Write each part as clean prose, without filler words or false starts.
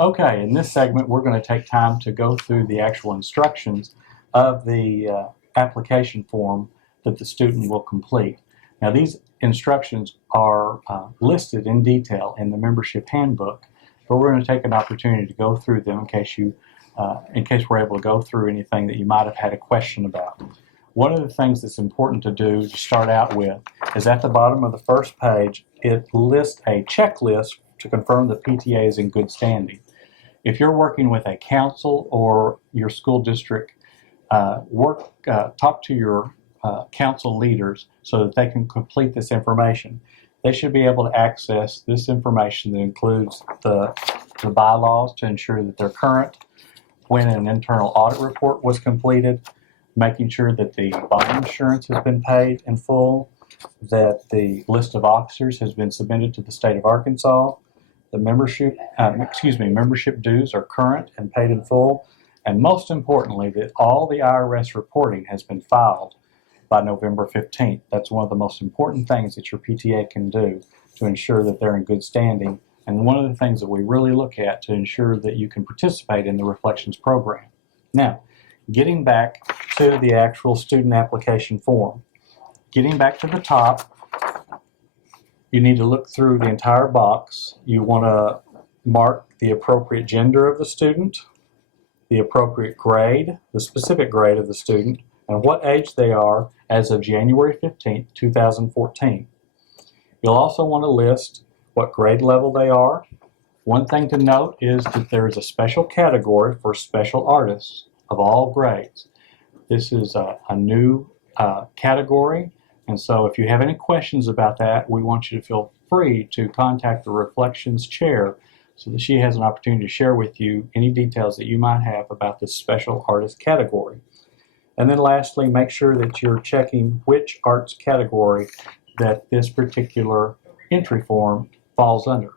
Okay, in this segment, we're going to take time to go through the actual instructions of the application form that the student will complete. Now, these instructions are listed in detail in the membership handbook, but we're going to take an opportunity to go through them in case we're able to go through anything that you might have had a question about. One of the things that's important to do to start out with is at the bottom of the first page, it lists a checklist to confirm the PTA is in good standing. If you're working with a council or your school district, talk to your council leaders so that they can complete this information. They should be able to access this information that includes the bylaws to ensure that they're current, when an internal audit report was completed, making sure that the bond insurance has been paid in full, that the list of officers has been submitted to the state of Arkansas, the membership dues are current and paid in full, and most importantly, that all the IRS reporting has been filed by November 15th. That's one of the most important things that your PTA can do to ensure that they're in good standing, and one of the things that we really look at to ensure that you can participate in the Reflections program. Now, getting back to the actual student application form. Getting back to the top, you need to look through the entire box. You want to mark the appropriate gender of the student, the appropriate grade, the specific grade of the student, and what age they are as of January 15th, 2014. You'll also want to list what grade level they are. One thing to note is that there is a special category for special artists of all grades. This is a new category, and so if you have any questions about that, we want you to feel free to contact the Reflections chair so that she has an opportunity to share with you any details that you might have about this special artist category. And then lastly, make sure that you're checking which arts category that this particular entry form falls under.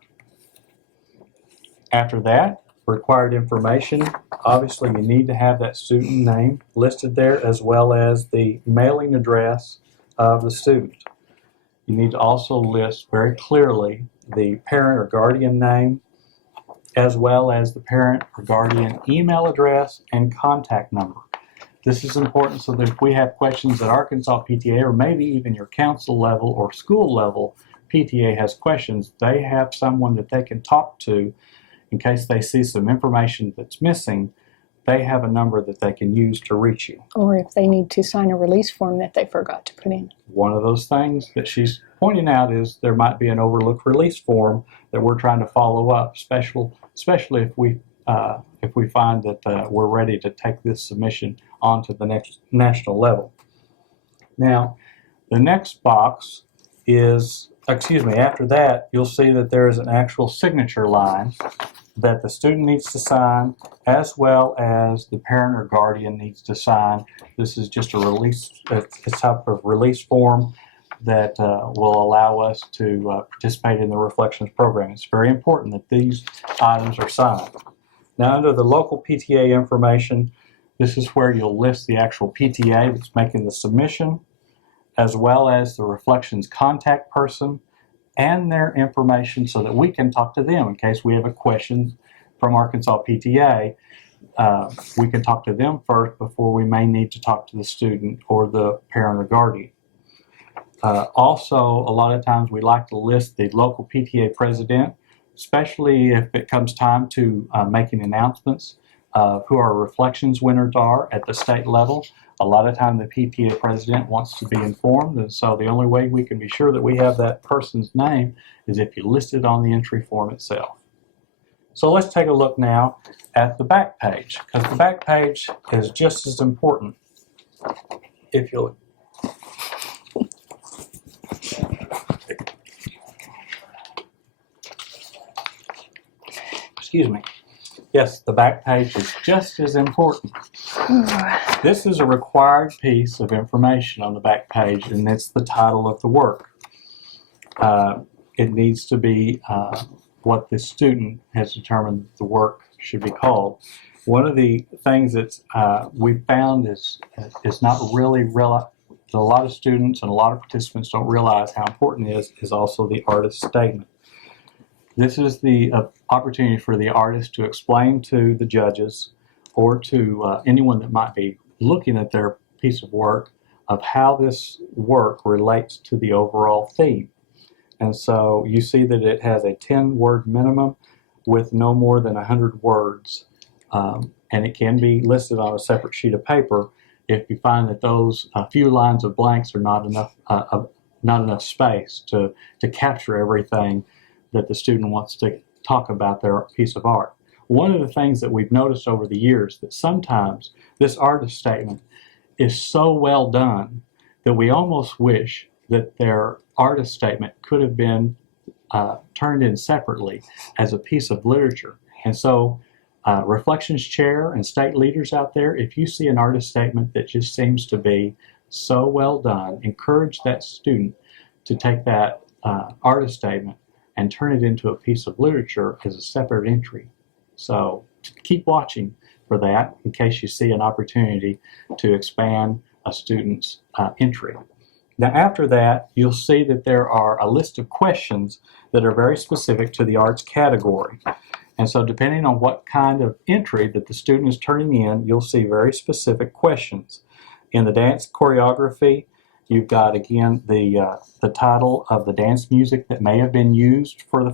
After that, required information. Obviously, you need to have that student name listed there as well as the mailing address of the student. You need to also list very clearly the parent or guardian name as well as the parent or guardian email address and contact number. This is important so that if we have questions at Arkansas PTA or maybe even your council level or school level PTA has questions, they have someone that they can talk to in case they see some information that's missing. They have a number that they can use to reach you. Or if they need to sign a release form that they forgot to put in. One of those things that she's pointing out is there might be an overlooked release form that we're trying to follow up, especially if we find that we're ready to take this submission on to the next national level. Now, the next box is, after that, you'll see that there is an actual signature line that the student needs to sign as well as the parent or guardian needs to sign. This is just a type of release form that will allow us to participate in the Reflections program. It's very important that these items are signed. Now, under the local PTA information, this is where you'll list the actual PTA that's making the submission, as well as the Reflections contact person and their information so that we can talk to them in case we have a question from Arkansas PTA. We can talk to them first before we may need to talk to the student or the parent or guardian. Also, a lot of times we like to list the local PTA president, especially if it comes time to making announcements of who our Reflections winners are at the state level. A lot of time the PTA president wants to be informed, and so the only way we can be sure that we have that person's name is if you list it on the entry form itself. So let's take a look now at the back page, because the back page is just as important. If you'll excuse me. Yes, the back page is just as important. This is a required piece of information on the back page, and it's the title of the work. It needs to be what the student has determined the work should be called. One of the things that we found is not really a lot of students and a lot of participants don't realize how important it is also the artist statement. This is the opportunity for the artist to explain to the judges or to anyone that might be looking at their piece of work of how this work relates to the overall theme. And so you see that it has a 10-word minimum with no more than 100 words. And it can be listed on a separate sheet of paper if you find that those few lines of blanks are not enough space to capture everything that the student wants to talk about their piece of art. One of the things that we've noticed over the years that sometimes this artist statement is so well done that we almost wish that their artist statement could have been turned in separately as a piece of literature. And so Reflections Chair and state leaders out there, if you see an artist statement that just seems to be so well done, encourage that student to take that artist statement and turn it into a piece of literature as a separate entry. So keep watching for that in case you see an opportunity to expand a student's entry. Now after that, you'll see that there are a list of questions that are very specific to the arts category. And so depending on what kind of entry that the student is turning in, you'll see very specific questions. In the dance choreography, you've got again the title of the dance music that may have been used for the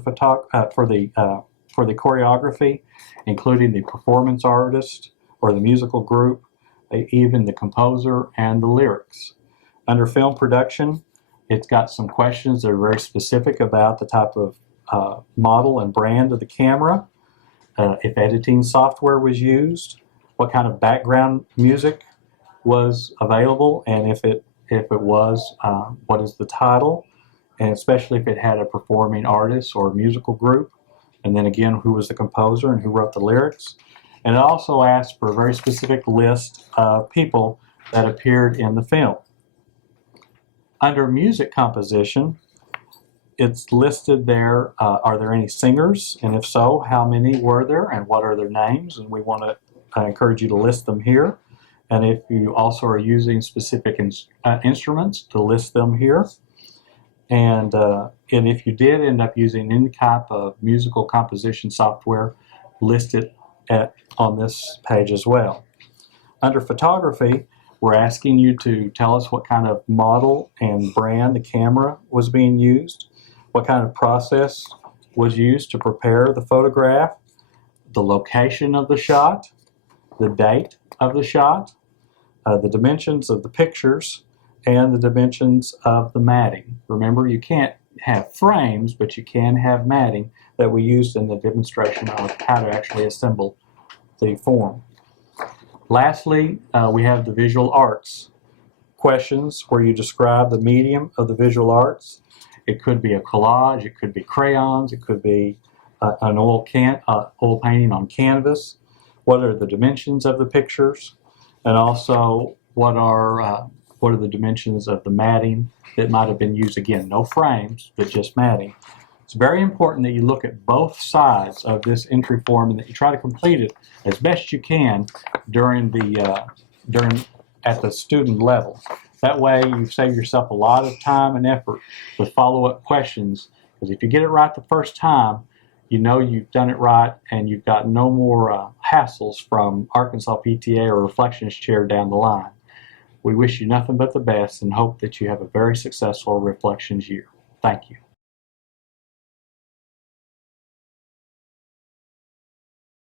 choreography, including the performance artist or the musical group, even the composer and the lyrics. Under film production, it's got some questions that are very specific about the type of model and brand of the camera, if editing software was used, what kind of background music was available, and if it was, what is the title, and especially if it had a performing artist or musical group, and then again, who was the composer and who wrote the lyrics. And it also asked for a very specific list of people that appeared in the film. Under music composition, it's listed there, are there any singers? And if so, how many were there and what are their names? And we want to encourage you to list them here. And if you also are using specific instruments, to list them here. And if you did end up using any type of musical composition software, list it on this page as well. Under photography, we're asking you to tell us what kind of model and brand the camera was being used, what kind of process was used to prepare the photograph, the location of the shot, the date of the shot, the dimensions of the pictures, and the dimensions of the matting. Remember, you can't have frames, but you can have matting that we used in the demonstration of how to actually assemble the form. Lastly, we have the visual arts questions where you describe the medium of the visual arts. It could be a collage, it could be crayons, it could be an oil painting on canvas. What are the dimensions of the pictures? And also, what are the dimensions of the matting that might have been used? Again, no frames, but just matting. It's very important that you look at both sides of this entry form and that you try to complete it as best you can at the student level. That way you save yourself a lot of time and effort with follow-up questions, because if you get it right the first time, you know you've done it right and you've got no more hassles from Arkansas PTA or Reflections Chair down the line. We wish you nothing but the best and hope that you have a very successful Reflections year. Thank you.